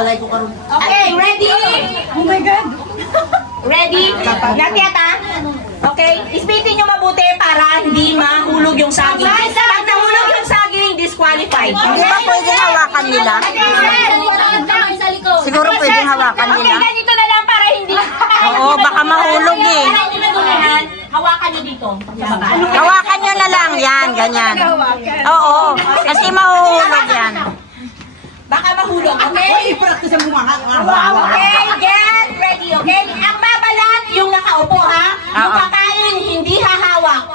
balay ko karon. Okay, ready? Oh my God. Ready? Natyata? Okay, isbitin nyo mabuti para hindi mahulog yung saging. Pag nahulog yung saging, disqualified. Hindi ba pwede hawakan nila? Siguro pwede hawakan nila. Okay, ganito na lang para hindi. Oo, baka mahulog eh. Hawakan nyo dito. Hawakan nyo na lang yan, ganyan. Oo, kasi mahuhulog yan. Baka mahulog, okay? I-practice ang mga Okay, get ready, okay? Ang babalat yung nakaupo, ha? Yung kakain, hindi hahawak.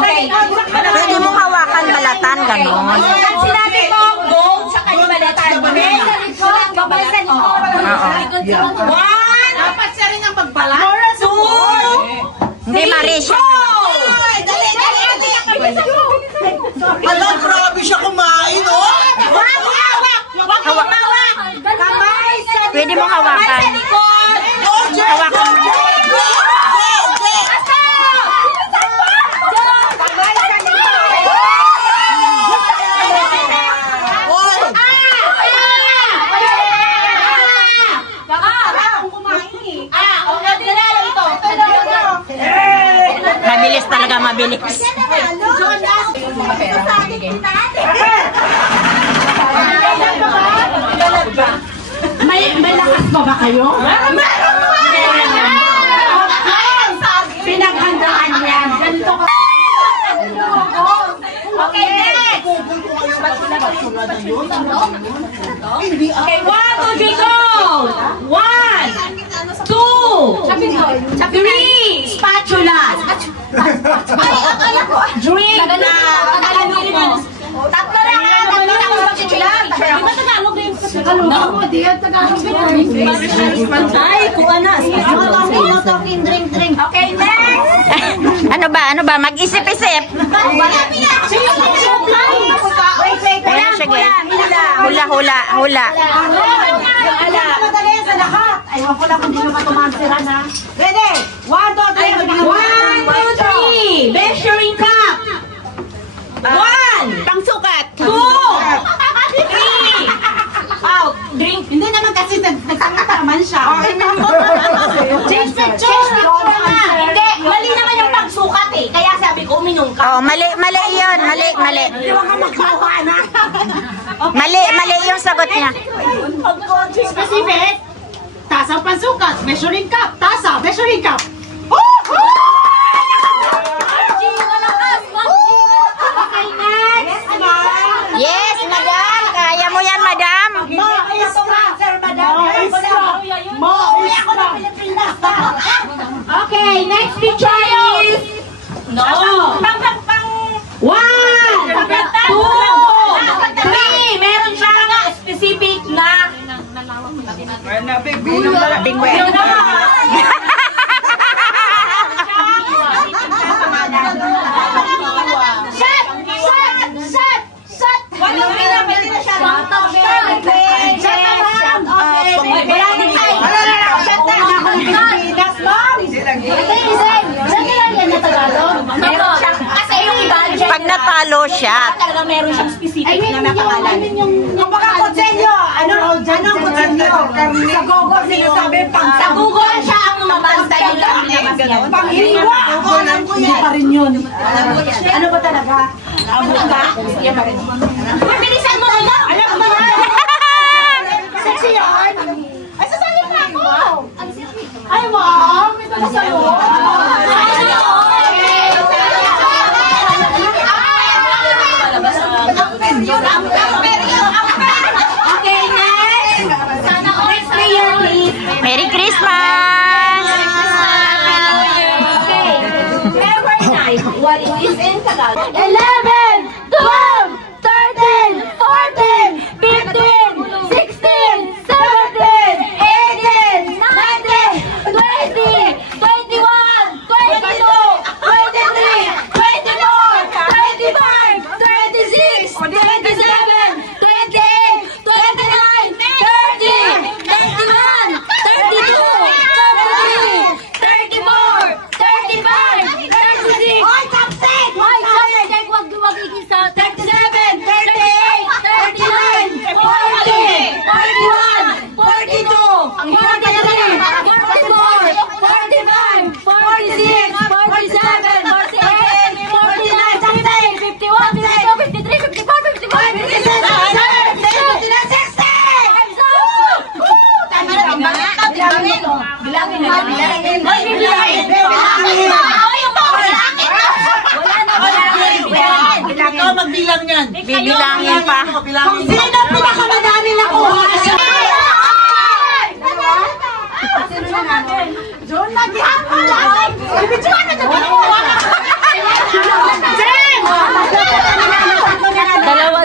Okay. Pwede mong hawakan balatan, gano'n. Pag sinabi ko, go sa kanyang balatan. Okay? Babay sa likod. One. Dapat siya rin ang pagbalat. Two. Hindi, Marisha. Dali. Hala, grabe siya kumain, oh! Huwag hawak. Kamay sa likod. Pwede mong hawakan. Kamay sa likod. Hawakan mo. Mabilis talaga, mabilis. May lakas pa ba kayo? Meron mo! Pinaghandaan yan. Ganito ka. Okay, next! Okay, 1, 2, 3, go! 1, 2, 3, spatula. Drink na. Tatlo lang ha, tatlo lang ako mag-drink. Di ba Tagalog na yung Tagalog mo, di yan Tagalog. Ay, kuha na. Drink. Okay, next! Ano ba? Mag-isip-isip. Ayan, sige. Hula. Madali yan sa lahat. Ayaw ko lang kung di naman tumansira na. Ready? 1, 2, 3. 1, 2, 3. Measuring cup. 1. Pangsukat. 2. 3. Out. Drink. Hindi naman kasi nagsangata naman siya. Change picture naman. Hindi. Mali naman yung pagsukat eh. Kaya sabi ko, uminom ka. Oh, mali yun. Mali. Mali yung sagot niya. Specific. Tasa pansukat. Measuring cup. Tasa. Measuring cup. Okay, next. Yes, madam. Kaya mo yan, madam. Okay, next picture is... No. 1, 2, 3. Meron siyang specific na... Shut! Walang pinapili na siya. Shut up! Kasi yung iba, Pag natalo siya. talaga meron siyang specific na napangalan. Kung baka kutsenyo, anong kutsenyo? Sa Google sinasabi, Sa Google siya ang lumabas dahil ang labas niya. panghiwa. Alam ko yan. Pa rin yun. Ano ba talaga? Ano ba? Yan pa rin. Bilisan mo na! Alam mo na! Sexy yan. Ay, sasali pa ako. Ay, wow. May tala sa'yo. Okay, next! Next player, please. Merry Christmas! Okay. Never night. What is in Tagalog? 11, 12, 13, 14, 15, 16, 17, 18, 19, 20, 21, 22, 23, 24, 25, 26, 27, 28, 29, 30, 31, 32, 33, 34, 35, 36. Hoy, Captain! Hoy, Captain, wag yan. Bibilangin pa. Bilangin mo. Sino pinakamadami na kuha? John, naghihapon lang. Ibigyan na dyan. Dalawa.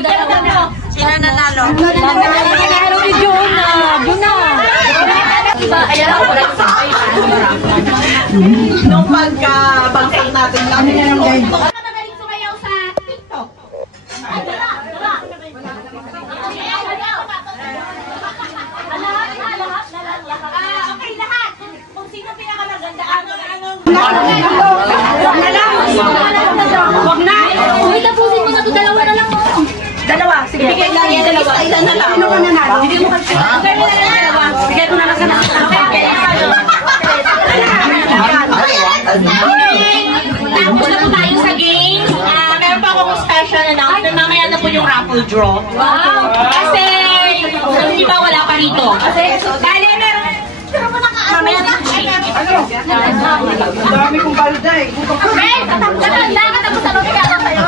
Sino nanalo? Nanalo ni Juna. Nung pagka-bangkay natin lang. Magaling sumayaw sa TikTok. Okay, lahat. Kung sino pinakamaganda, Wag na. Uy, tapusin mo na to. Dalawa na lang. Dalawa. Sige, bigay lang yan. Dalawa. Ilan na lang. Sino ka nanalo? Bigay mo kasi. Bigay mo na lang dalawa. Bigay ko na lang sa lahat. Okay. Tapos na po tayo sa game. Meron pa akong special announcement. Mamaya na po yung raffle draw. Wow. Kasi, di ba wala pa rito? Kasi, dali meron. Mamaya na po siya. Ang dami kong balda eh. Nakatapos na regalo sa'yo.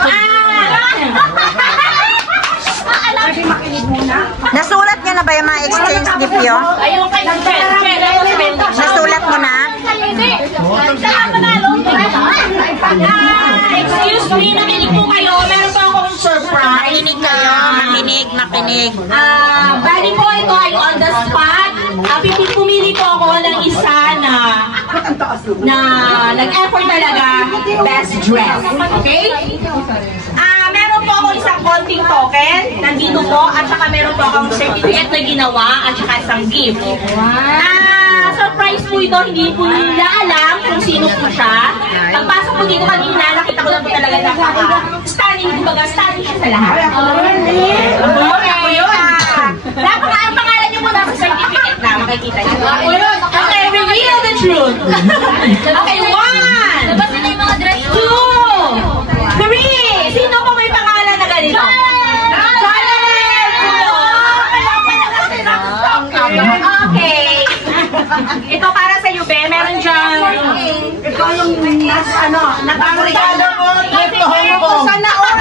Nasulat niyo na ba yung mga exchange gift yun? Ayun kay Nasulat mo na? excuse me, nakinig po kayo. Meron pa akong surprise. Makinig kayo. Makinig. Bali po ito ay on the spot. Pumili po ako ng isa na nag-effort talaga best dress. Okay? Meron po ako isang konting token. Nandito po. At saka meron po akong certificate na ginawa at saka isang gift. Surprise po ito. Hindi po nila alam kung sino po siya. Pagpasok po dito kanina, nakita ko lang po talaga stunning. Kumbaga, stunning siya sa lahat. Ako yun. Dapat ang pangalan niyo muna sa certificate na makikita niyo. Okay, reveal the truth. Okay, 1, 2, 3. Sino po may pangalan na ganito? Okay. Ito para sa iyo, Be. Meron dyan. Ito yung nakaregalo mo. Trip to Hong Kong. Sana all.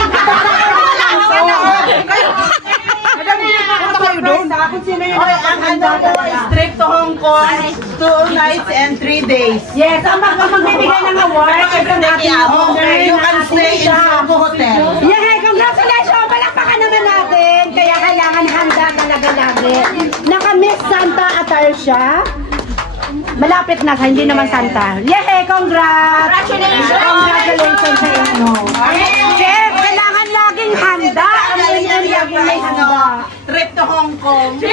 Ang ano mo is trip to Hong Kong, 2 nights and 3 days. Yes, ang magbibigay ng award. You can stay in Sogo Hotel. Yeah, congratulations! Palakpakan naman natin. Kaya kailangan handa talaga natin. Naka-Miss Santa Atarsha. Malapit na, hindi naman Santa. Yeah, congrats! Congratulations sa inyo. Chef, kailangan laging handa. Laging may handa. Trip to Hong Kong. Trip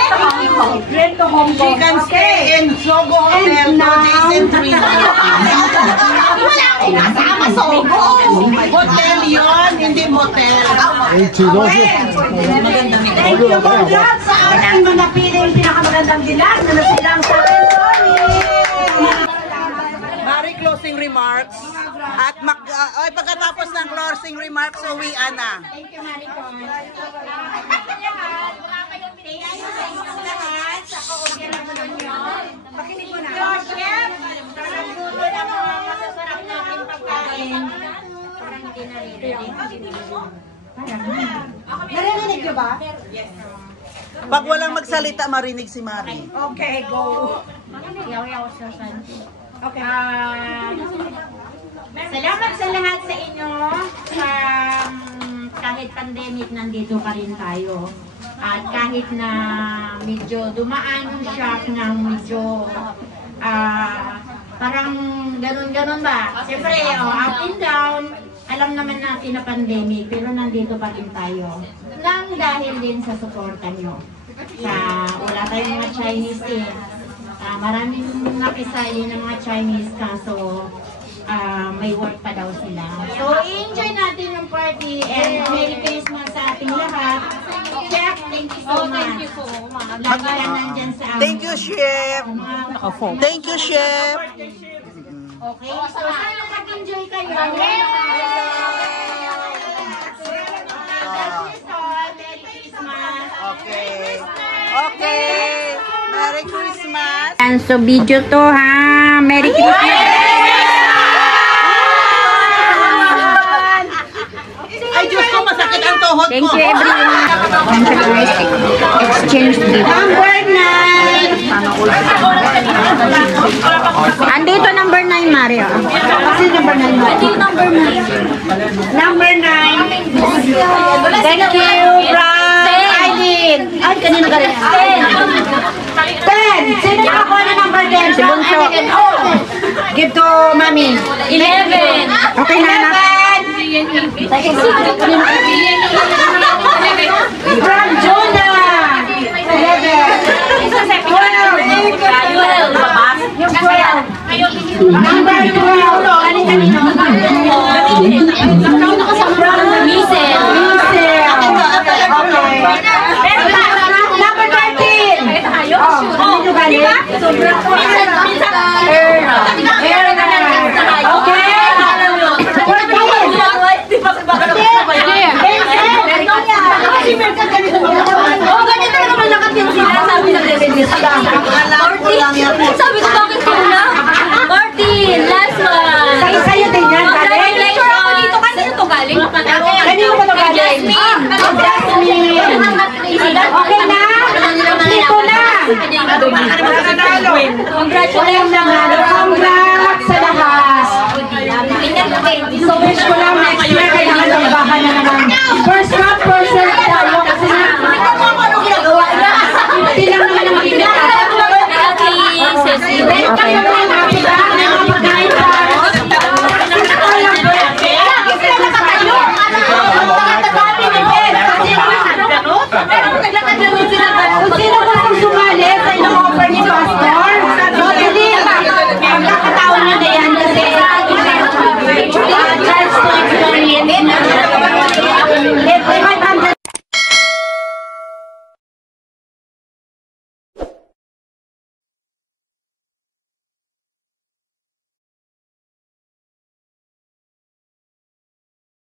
to Hong Kong. You can stay in Sogo Hotel 2 days and 3 nights. Kasama Sogo. Hotel yun, hindi motel. Thank you, congrats sa ating mga piling pinakamagandang dilag na nasilang sa atin. Mari closing remarks. At pagkatapos ng closing remarks, uwian na. Thank you, Maricon. Wala kayong pinayaan sa inyo lahat. Sa kooperasan nyo. Pakinig mo na. Chef, nagluto na mga masasarap natin pagkain. Parang hindi naririnig. Narinig nyo ba? Yes. Pag walang magsalita, marinig si Mari. Okay, go. Yaw-yaw sa santi. Okay. Salamat sa lahat sa inyo. Kahit pandemic, nandito pa rin tayo. At kahit na medyo dumaan yung shock ng medyo parang ganun-ganun ba? Siyempre, up and down, alam naman natin na pandemic, pero nandito pa rin tayo. Nang dahil din sa suporta nyo. Wala tayong mga Chinese eh. Maraming nakisali ng mga Chinese kaso may work pa daw sila. So, enjoy natin yung party and Merry Christmas sa ating lahat. Chef, thank you so much. Thank you so much. Lagi ka nandyan sa amin. Thank you, Chef. Thank you, Chef. Okay, so sana mag-enjoy kayo. Merry Christmas. Okay. Okay. Merry Christmas. And so video to ha. Merry Christmas. Ay, Diyos ko, masakit ang tuhod tuhod Thank ko. you everyone. Exchange gift. Number 9. Andito number 9, Mario. Kasi number 9 mo. Number 9. Thank you, from Aileen. Ay, kanina ka rin. 10. Sino nakakuha na number 10? Si Bunso. Give to Mami. 11. Okay na, anak. 11. From Jonah. 11. 12. Yung 12. Number 12. Kanino? From Michelle. Okay. Number 13. Oh, kanino galing? Okay. Oh, ganyan talaga malakas yung sila. Sabi ng Sabi ko, bakit ko na? 14, last one. Sa'yo din yan, galing? Lecture ako dito. Kanino to galing? Kanino ba ito galing? Jasmine. Okay na? Dito na. Congratulations. Congrats sa lahat. So wish ko lang next year kayo